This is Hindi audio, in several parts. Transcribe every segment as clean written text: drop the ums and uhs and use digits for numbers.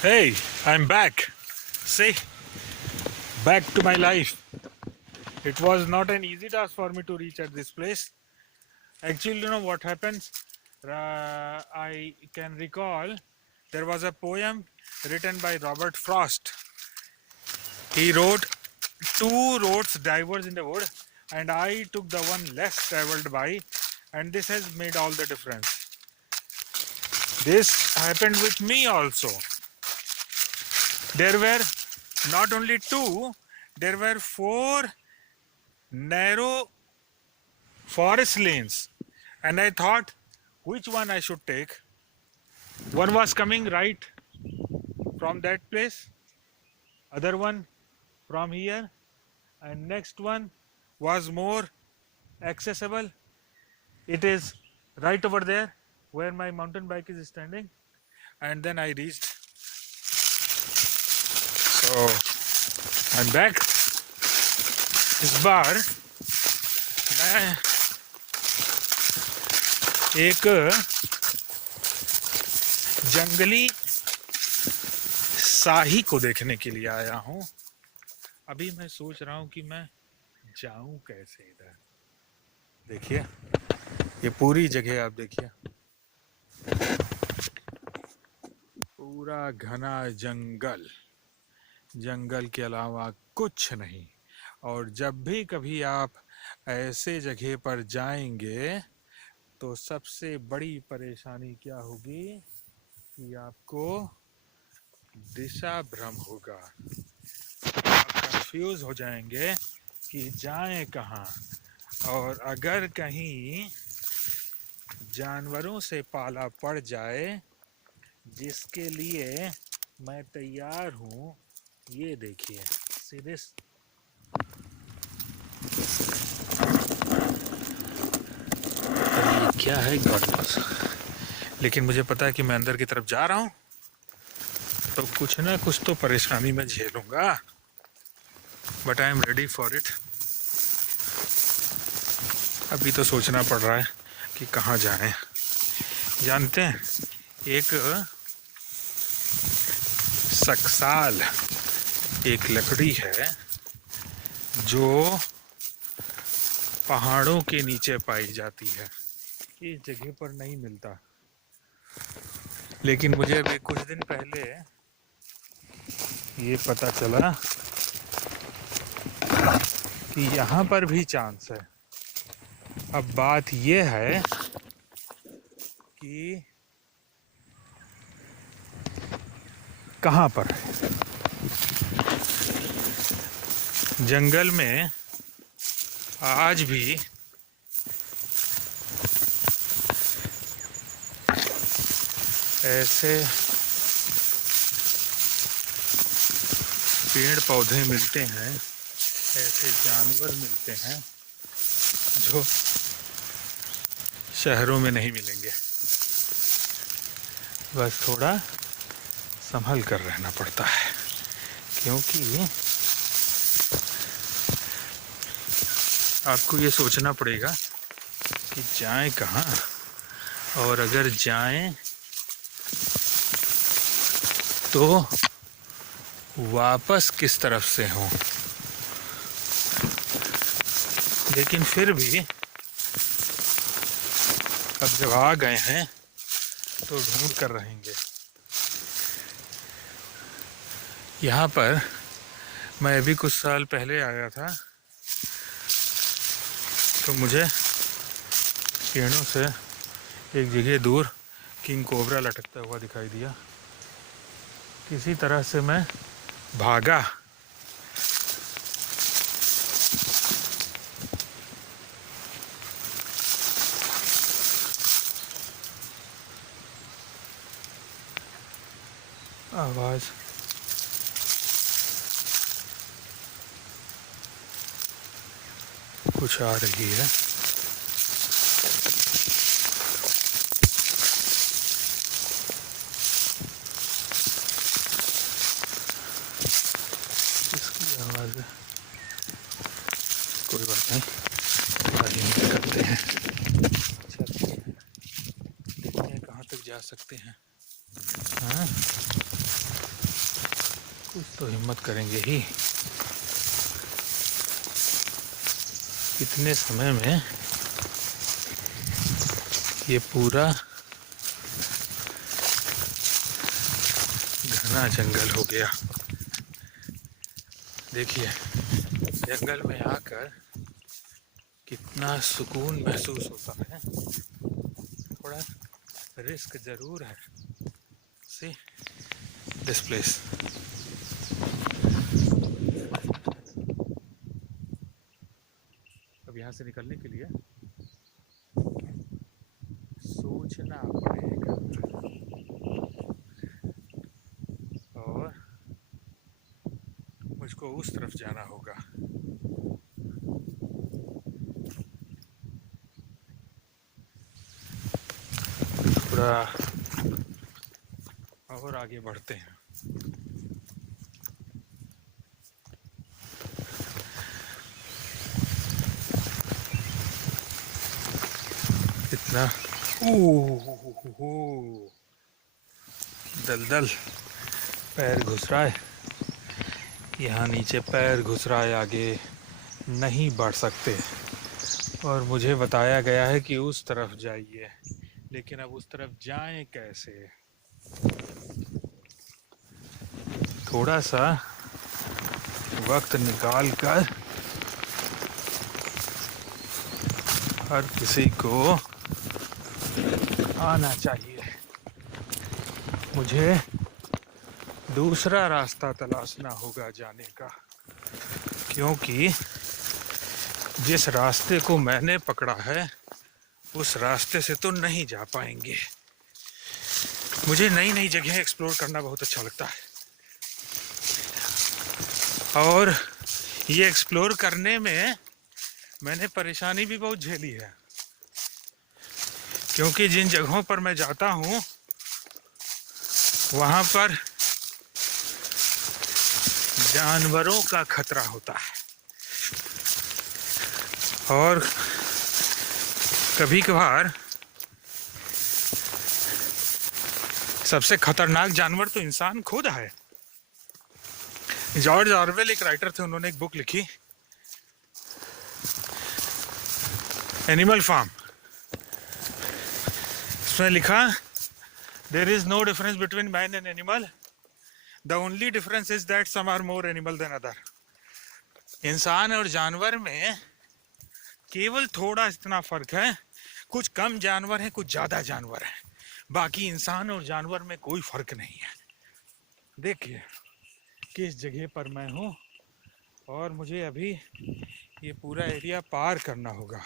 Hey, I'm back. See, back to my life. It was not an easy task for me to reach at this place. Actually, you know what happens? I can recall there was a poem written by Robert Frost. He wrote two roads diverge in the wood, and I took the one less traveled by, and this has made all the difference. This happened with me also. There were not only two, there were four narrow forest lanes, and I thought which one I should take. One was coming right from that place, other one from here, and next one was more accessible. It is right over there where my mountain bike is standing, and then I reached. So I'm back. इस बार मैं एक जंगली शाही को देखने के लिए आया हूँ। अभी मैं सोच रहा हूँ कि मैं जाऊँ कैसे इधर। देखिए, ये पूरी जगह आप देखिए, पूरा घना जंगल, जंगल के अलावा कुछ नहीं। और जब भी कभी आप ऐसे जगह पर जाएंगे तो सबसे बड़ी परेशानी क्या होगी कि आपको दिशा भ्रम होगा। आप कंफ्यूज हो जाएंगे कि जाएं कहाँ। और अगर कहीं जानवरों से पाला पड़ जाए, जिसके लिए मैं तैयार हूँ, ये देखिए, सी दिस। क्या है गॉड नोस, लेकिन मुझे पता है कि मैं अंदर की तरफ जा रहा हूँ तो कुछ ना कुछ तो परेशानी मैं झेलूंगा, but I am ready for it. अभी तो सोचना पड़ रहा है कि कहाँ जाएं। जानते हैं, एक सक्साल एक लकड़ी है जो पहाड़ों के नीचे पाई जाती है। इस जगह पर नहीं मिलता, लेकिन मुझे अभी कुछ दिन पहले ये पता चला कि यहाँ पर भी चांस है। अब बात ये है कि कहाँ पर है। जंगल में आज भी ऐसे पेड़ पौधे मिलते हैं, ऐसे जानवर मिलते हैं जो शहरों में नहीं मिलेंगे। बस थोड़ा संभल कर रहना पड़ता है, क्योंकि आपको ये सोचना पड़ेगा कि जाएं कहाँ, और अगर जाएं तो वापस किस तरफ से हों। लेकिन फिर भी अब जब आ गए हैं तो ढूंढ कर रहेंगे। यहाँ पर मैं अभी कुछ साल पहले आया था तो मुझे पेड़ों से एक जगह दूर किंग कोबरा लटकता हुआ दिखाई दिया। किसी तरह से मैं भागा। आवाज कुछ आ रही है। इसकी आवाज है, कोई बात नहीं, आगे करते हैं, चलते हैं, देखते हैं कहाँ तक जा सकते हैं। हाँ, तो हिम्मत करेंगे ही। इतने समय में ये पूरा घना जंगल हो गया। देखिए जंगल में आकर कितना सुकून महसूस होता है। थोड़ा रिस्क जरूर है। See this place. अब यहाँ से निकलने के लिए सोचना पड़ेगा और मुझको उस तरफ जाना होगा। थोड़ा और आगे बढ़ते हैं। इतना दलदल, पैर घुस रहा है यहाँ नीचे, पैर घुस रहा है, आगे नहीं बढ़ सकते। और मुझे बताया गया है कि उस तरफ जाइए, लेकिन अब उस तरफ जाएं कैसे? थोड़ा सा वक्त निकाल कर हर किसी को आना चाहिए। मुझे दूसरा रास्ता तलाशना होगा जाने का, क्योंकि जिस रास्ते को मैंने पकड़ा है उस रास्ते से तो नहीं जा पाएंगे। मुझे नई नई जगह एक्सप्लोर करना बहुत अच्छा लगता है, और ये एक्सप्लोर करने में मैंने परेशानी भी बहुत झेली है, क्योंकि जिन जगहों पर मैं जाता हूँ वहाँ पर जानवरों का खतरा होता है, और कभी कभार सबसे खतरनाक जानवर तो इंसान खुद है। जॉर्ज ऑरवेल एक राइटर थे, उन्होंने एक बुक लिखी एनिमल फार्म। उसमें लिखा there is no difference between man and animal, the only difference is that some are more animal than other. इंसान और जानवर में केवल थोड़ा इतना फर्क है, कुछ कम जानवर हैं, कुछ ज्यादा जानवर हैं, बाकी इंसान और जानवर में कोई फर्क नहीं है। देखिए किस जगह पर मैं हूँ, और मुझे अभी ये पूरा एरिया पार करना होगा,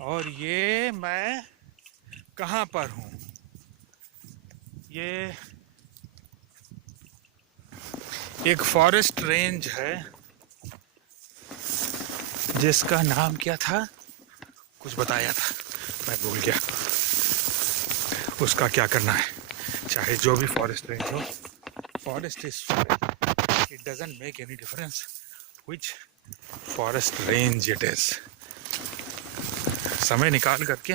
और ये मैं कहाँ पर हूँ? ये एक फॉरेस्ट रेंज है जिसका नाम क्या था, कुछ बताया था, मैं भूल गया। उसका क्या करना है, चाहे जो भी फॉरेस्ट रेंज हो, forest is forest, it doesn't make any difference which forest range it is. समय निकाल करके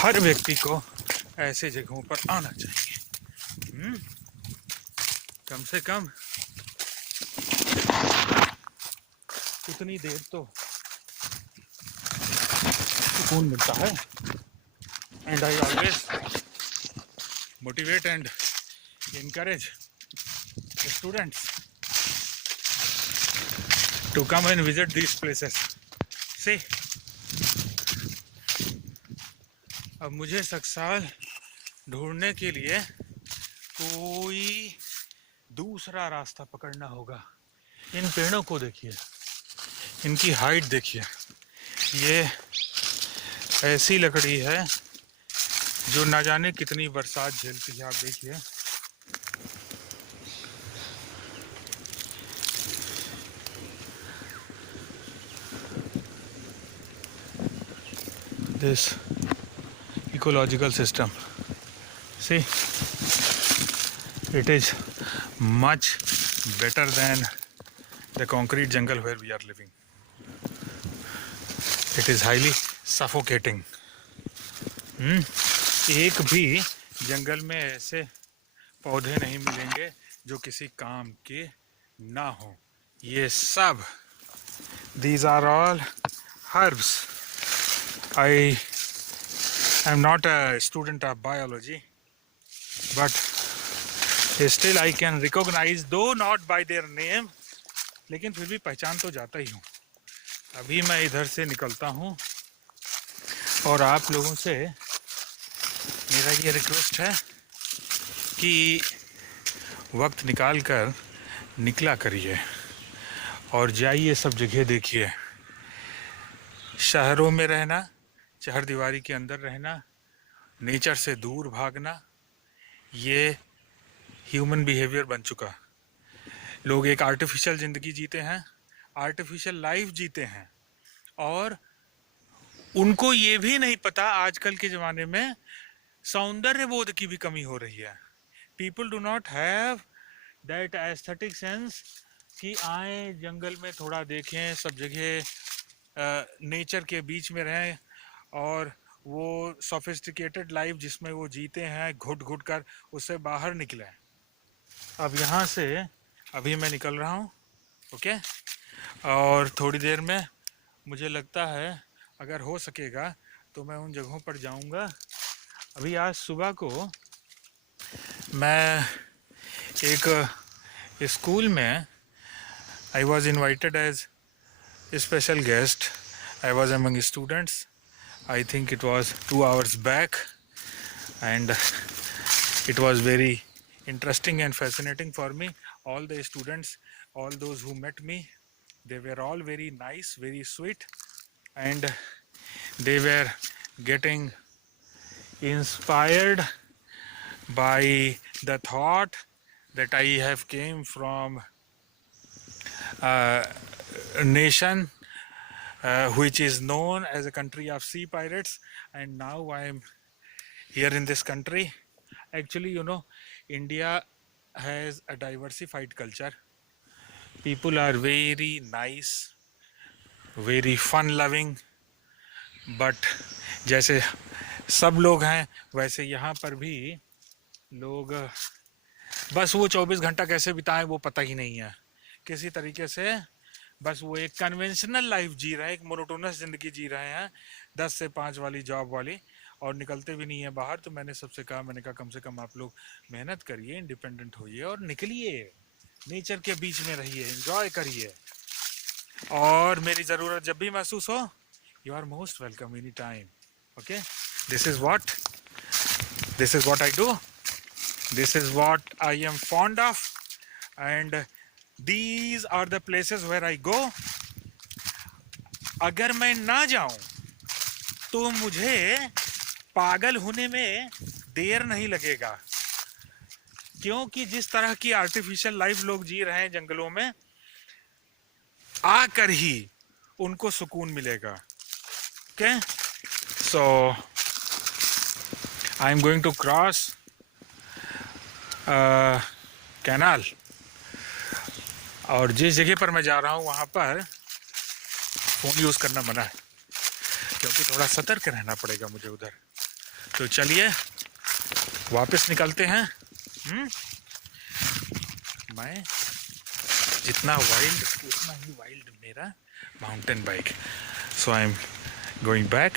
हर व्यक्ति को ऐसे जगहों पर आना चाहिए। कम से कम उतनी देर तो सुकून मिलता है। And I always motivate and encourage students to come and visit these places. See, अब मुझे सक्साल ढूंढने के लिए कोई दूसरा रास्ता पकड़ना होगा। इन पेड़ों को देखिए, इनकी हाइट देखिए, ये ऐसी लकड़ी है जो ना जाने कितनी बरसात झेलती है। आप देखिए, this ecological system, see, it is much better than the concrete jungle where we are living. It is highly suffocating. एक भी जंगल में ऐसे पौधे नहीं मिलेंगे जो किसी काम के ना हो। ये सब, these are all herbs. I am not a student of biology, but still I can recognize, though not by their name, लेकिन फिर भी पहचान तो जाता ही हूँ। अभी मैं इधर से निकलता हूँ और आप लोगों से मेरा ये रिक्वेस्ट है कि वक्त निकाल कर निकला करिए और जाइए, सब जगह देखिए। शहरों में रहना, चहर दीवारी के अंदर रहना, नेचर से दूर भागना, ये ह्यूमन बिहेवियर बन चुका। लोग एक आर्टिफिशियल ज़िंदगी जीते हैं, आर्टिफिशियल लाइफ जीते हैं, और उनको ये भी नहीं पता आजकल के ज़माने में सौंदर्य बोध की भी कमी हो रही है। People do not have that aesthetic sense कि आए जंगल में थोड़ा देखें, सब जगह नेचर के बीच में रहें, और वो सोफिस्टिकेटेड लाइफ जिसमें वो जीते हैं घुट घुट कर, उससे बाहर निकलें। अब यहाँ से अभी मैं निकल रहा हूँ, ओके, और थोड़ी देर में मुझे लगता है अगर हो सकेगा तो मैं उन जगहों पर जाऊँगा। अभी आज सुबह को मैं एक स्कूल में, I was invited as special guest, I was among students, I think it was 2 hours back, and it was very interesting and fascinating for me. All the students, all those who met me, they were all very nice, very sweet, and they were getting inspired by the thought that I have came from a nation which is known as a country of sea pirates, and now I am here in this country. Actually, you know, India has a diversified culture. People are very nice, very fun loving, but जैसे सब लोग हैं वैसे यहाँ पर भी लोग बस वो 24 घंटा कैसे बिताएं वो पता ही नहीं है। किसी तरीके से बस वो एक कन्वेंशनल लाइफ जी रहे हैं, एक मोनोटोनस ज़िंदगी जी रहे हैं, 10 से 5 वाली जॉब वाली, और निकलते भी नहीं है बाहर। तो मैंने सबसे कहा, मैंने कहा कम से कम आप लोग मेहनत करिए, इंडिपेंडेंट होइए और निकलिए, नेचर के बीच में रहिए, एंजॉय करिए, और मेरी ज़रूरत जब भी महसूस हो, you are most welcome any time, okay. This is what I do, this is what I am fond of, and these are the places where I go. अगर मैं ना जाऊं तो मुझे पागल होने में देर नहीं लगेगा, क्योंकि जिस तरह की आर्टिफिशियल लाइफ लोग जी रहे हैं जंगलों में, आकर ही उनको सुकून मिलेगा, okay. So I am going to cross canal, और जिस जगह पर मैं जा रहा हूँ वहाँ पर फ़ोन यूज़ करना मना है, क्योंकि थोड़ा सतर्क रहना पड़ेगा मुझे उधर। तो चलिए वापस निकलते हैं। मैं जितना वाइल्ड उतना ही वाइल्ड मेरा mountain bike. So I am going back